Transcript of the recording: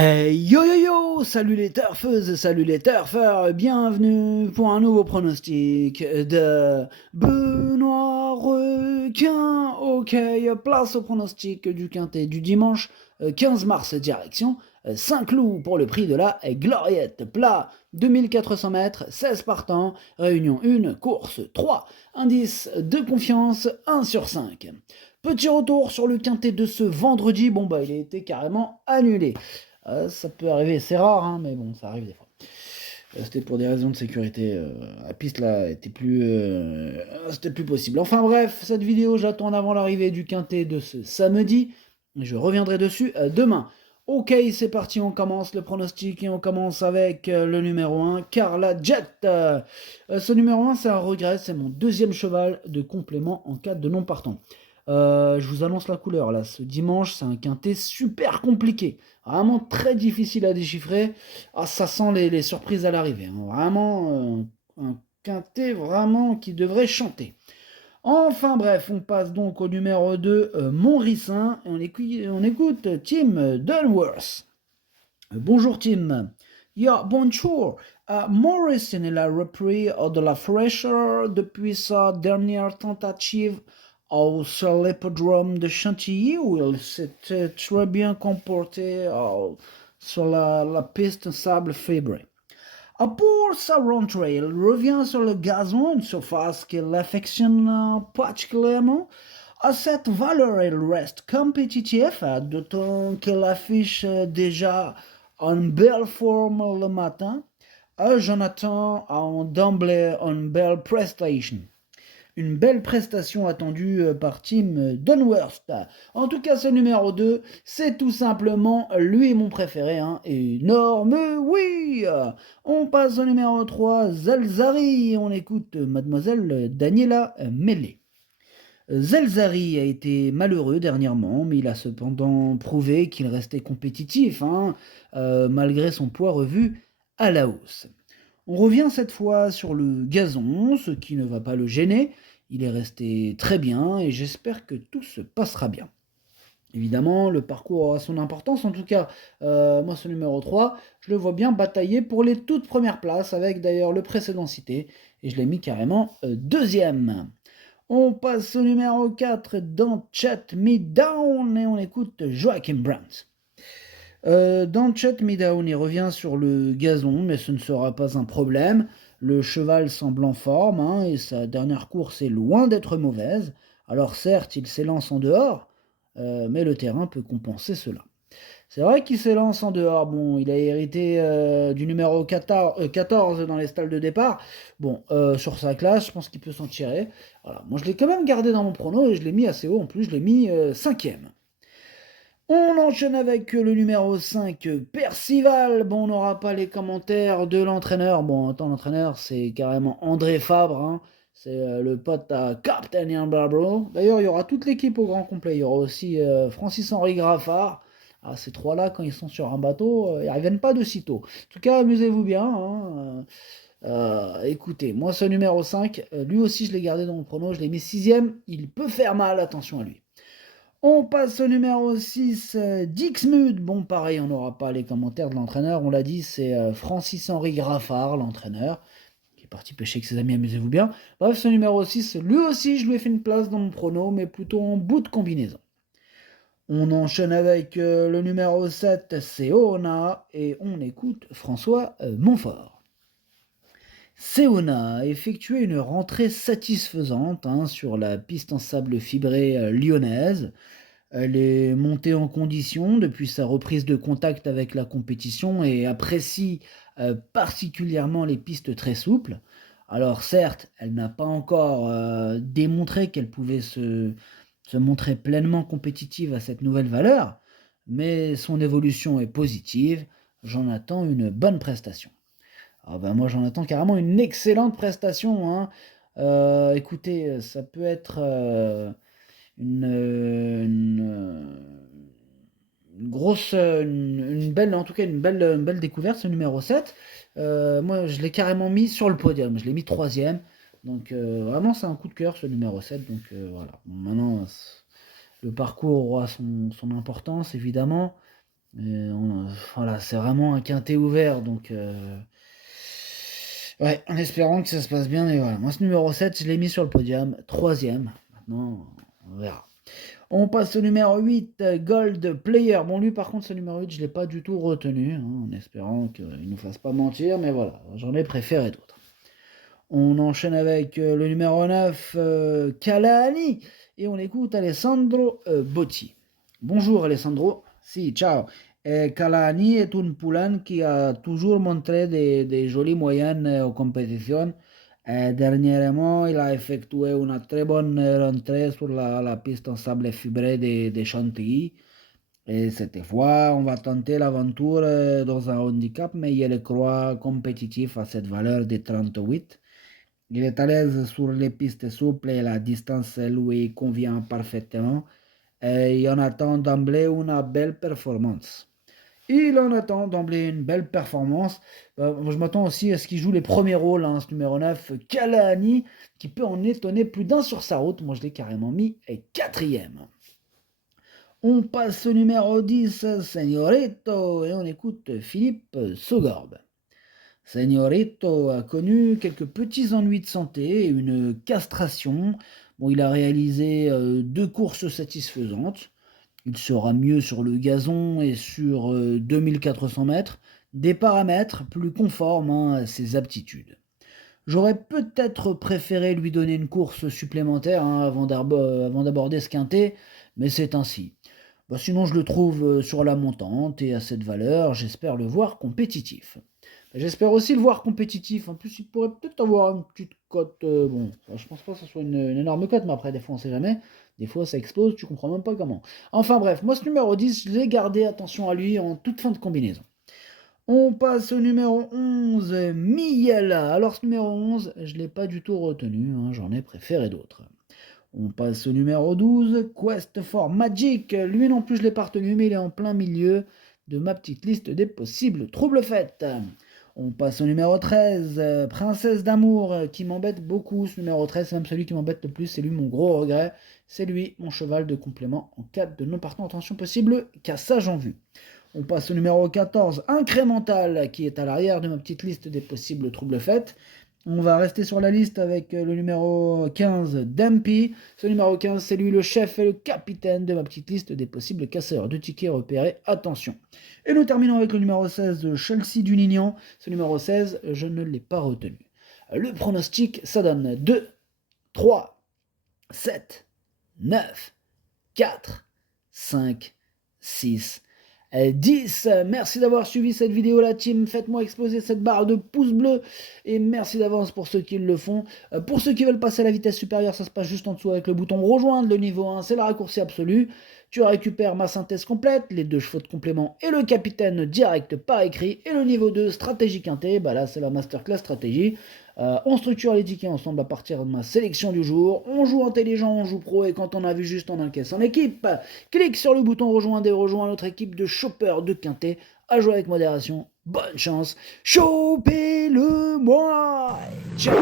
Yo yo yo, salut les turfeuses, salut les turfeurs, bienvenue pour un nouveau pronostic de Benoît Requin. Ok, place au pronostic du quintet du dimanche 15 mars, direction Saint-Cloud pour le prix de la Gloriette. Plat 2400 mètres, 16 partants, réunion 1, course 3, indice de confiance 1 sur 5. Petit retour sur le quintet de ce vendredi, il a été carrément annulé. Ça peut arriver, c'est rare, hein, mais bon, ça arrive des fois. C'était pour des raisons de sécurité. La piste là c'était plus possible. Enfin bref, cette vidéo, j'attends avant l'arrivée du quintet de ce samedi. Je reviendrai dessus demain. Ok, c'est parti, on commence le pronostic et on commence avec le numéro 1, Carla Jet. Ce numéro 1, c'est un regret, c'est mon deuxième cheval de complément en cas de non partant. Je vous annonce la couleur là, ce dimanche, c'est un quintet super compliqué. Vraiment très difficile à déchiffrer. Ah, ça sent les surprises à l'arrivée, hein. Vraiment, un quintet vraiment qui devrait chanter. Enfin bref, on passe donc au numéro 2, Montricin, et on écoute Tim Dunworth. Bonjour Tim. Bonjour. Morrison il a repris de la fraîcheur depuis sa dernière tentative sur l'hippodrome de Chantilly où il s'était très bien comporté sur la piste sable fibré. Pour sa rentrée, il revient sur le gazon, une surface qu'il affectionne particulièrement. À cette valeur, il reste compétitif, d'autant qu'il affiche déjà une belle forme le matin. Jonathan a d'emblée une belle prestation. Une belle prestation attendue par Tim Dunworth. En tout cas, ce numéro 2, c'est tout simplement lui mon préféré. Hein. Énorme, oui. On passe au numéro 3, Zelzari. On écoute mademoiselle Daniela Mellet. Zelzari a été malheureux dernièrement, mais il a cependant prouvé qu'il restait compétitif, hein, malgré son poids revu à la hausse. On revient cette fois sur le gazon, ce qui ne va pas le gêner. Il est resté très bien et j'espère que tout se passera bien. Évidemment, le parcours a son importance. En tout cas, moi, ce numéro 3, je le vois bien batailler pour les toutes premières places, avec d'ailleurs le précédent cité, et je l'ai mis carrément deuxième. On passe au numéro 4, Don't Shut Me Down, et on écoute Joachim Brandt. Don't Shut Me Down, il revient sur le gazon, mais ce ne sera pas un problème. Le cheval semble en forme, hein, et sa dernière course est loin d'être mauvaise. Alors certes, il s'élance en dehors, mais le terrain peut compenser cela. C'est vrai qu'il s'élance en dehors. Bon, il a hérité du numéro 14 dans les stalles de départ. Bon, sur sa classe, je pense qu'il peut s'en tirer. Voilà. Moi, je l'ai quand même gardé dans mon prono et je l'ai mis assez haut. En plus, je l'ai mis 5e. On enchaîne avec le numéro 5, Percival. Bon, on n'aura pas les commentaires de l'entraîneur. Bon, attends, l'entraîneur, c'est carrément André Fabre. Hein. C'est le pote à Captain Ian Barbaro. D'ailleurs, il y aura toute l'équipe au grand complet. Il y aura aussi Francis-Henri Graffard. Ah, ces trois-là, quand ils sont sur un bateau, ils ne reviennent pas de sitôt. En tout cas, amusez-vous bien. Hein. Écoutez, moi, ce numéro 5, lui aussi, je l'ai gardé dans mon prono. Je l'ai mis 6e. Il peut faire mal, attention à lui. On passe au numéro 6, Dixmude. Bon, pareil, on n'aura pas les commentaires de l'entraîneur. On l'a dit, c'est Francis-Henri Graffard, l'entraîneur, qui est parti pêcher avec ses amis, amusez-vous bien. Bref, ce numéro 6, lui aussi, je lui ai fait une place dans mon prono, mais plutôt en bout de combinaison. On enchaîne avec le numéro 7, Seona, et on écoute François Montfort. Seona a effectué une rentrée satisfaisante hein, sur la piste en sable fibré lyonnaise. Elle est montée en condition depuis sa reprise de contact avec la compétition et apprécie particulièrement les pistes très souples. Alors certes, elle n'a pas encore démontré qu'elle pouvait se montrer pleinement compétitive à cette nouvelle valeur, mais son évolution est positive. J'en attends une bonne prestation. Ah ben moi j'en attends carrément une excellente prestation. Hein. Écoutez, ça peut être une grosse, une belle, en tout cas une belle découverte, ce numéro 7. Moi, je l'ai carrément mis sur le podium. Je l'ai mis 3e. Donc, vraiment, c'est un coup de cœur, ce numéro 7. Donc, voilà. Bon, maintenant, le parcours aura son importance, évidemment. Voilà, c'est vraiment un quintet ouvert, donc ouais, en espérant que ça se passe bien. Et voilà, moi ce numéro 7, je l'ai mis sur le podium, troisième. Maintenant, on verra. On passe au numéro 8, Gold Player. Bon, lui, par contre, ce numéro 8, je ne l'ai pas du tout retenu, hein, en espérant qu'il ne nous fasse pas mentir, mais voilà, j'en ai préféré d'autres. On enchaîne avec le numéro 9, Kalani, et on écoute Alessandro Botti. Bonjour Alessandro. Si, ciao. Kalani est une poulaine qui a toujours montré des jolies moyennes aux compétitions. Dernièrement, il a effectué une très bonne rentrée sur la piste en sable fibré de Chantilly. Et cette fois, on va tenter l'aventure dans un handicap, mais il croit compétitif à cette valeur de 38. Il est à l'aise sur les pistes souples et la distance lui convient parfaitement. Et il en attend d'emblée une belle performance. Il en attend d'emblée une belle performance. Je m'attends aussi à ce qu'il joue les premiers rôles, hein, ce numéro 9, Kalani, qui peut en étonner plus d'un sur sa route. Moi, je l'ai carrément mis quatrième. On passe au numéro 10, Signorito, et on écoute Philippe Sogorbe. Signorito a connu quelques petits ennuis de santé et une castration. Bon, il a réalisé 2 courses satisfaisantes. Il sera mieux sur le gazon et sur 2400 mètres, des paramètres plus conformes, hein, à ses aptitudes. J'aurais peut-être préféré lui donner une course supplémentaire, hein, avant d'aborder ce quintet, mais c'est ainsi. Bah, sinon, je le trouve sur la montante et à cette valeur, j'espère le voir compétitif. J'espère aussi le voir compétitif. En plus, il pourrait peut-être avoir une petite cote. Bon, je pense pas que ce soit une énorme cote, mais après, des fois, on sait jamais. Des fois, ça explose, tu comprends même pas comment. Enfin bref, moi, ce numéro 10, je l'ai gardé, attention à lui, en toute fin de combinaison. On passe au numéro 11, Miela. Alors, ce numéro 11, je ne l'ai pas du tout retenu, hein, j'en ai préféré d'autres. On passe au numéro 12, Quest for Magic. Lui non plus, je ne l'ai pas retenu, mais il est en plein milieu de ma petite liste des possibles troubles faits. On passe au numéro 13, Princesse d'amour, qui m'embête beaucoup. Ce numéro 13, c'est même celui qui m'embête le plus. C'est lui mon gros regret. C'est lui mon cheval de complément en cas de non-partant en tension possible, cassage en vue. On passe au numéro 14, Incrémental, qui est à l'arrière de ma petite liste des possibles troubles faits. On va rester sur la liste avec le numéro 15, Dumpy. Ce numéro 15, c'est lui le chef et le capitaine de ma petite liste des possibles casseurs de tickets repérés. Attention. Et nous terminons avec le numéro 16, Chelsea du Lignan. Ce numéro 16, je ne l'ai pas retenu. Le pronostic, ça donne 2, 3, 7, 9, 4, 5, 6, 10. Merci d'avoir suivi cette vidéo la team, faites-moi exploser cette barre de pouces bleus et merci d'avance pour ceux qui le font. Pour ceux qui veulent passer à la vitesse supérieure, ça se passe juste en dessous avec le bouton rejoindre. Le niveau 1, c'est le raccourci absolu. Tu récupères ma synthèse complète, les 2 chevaux de complément et le capitaine direct par écrit. Et le niveau 2, stratégie quintée, bah là c'est la masterclass stratégie. On structure les tickets ensemble à partir de ma sélection du jour. On joue intelligent, on joue pro et quand on a vu juste, on encaisse en équipe. Clique sur le bouton rejoindre et rejoins notre équipe de choppers de quintet. À jouer avec modération. Bonne chance. Chopez-le-moi. Ciao.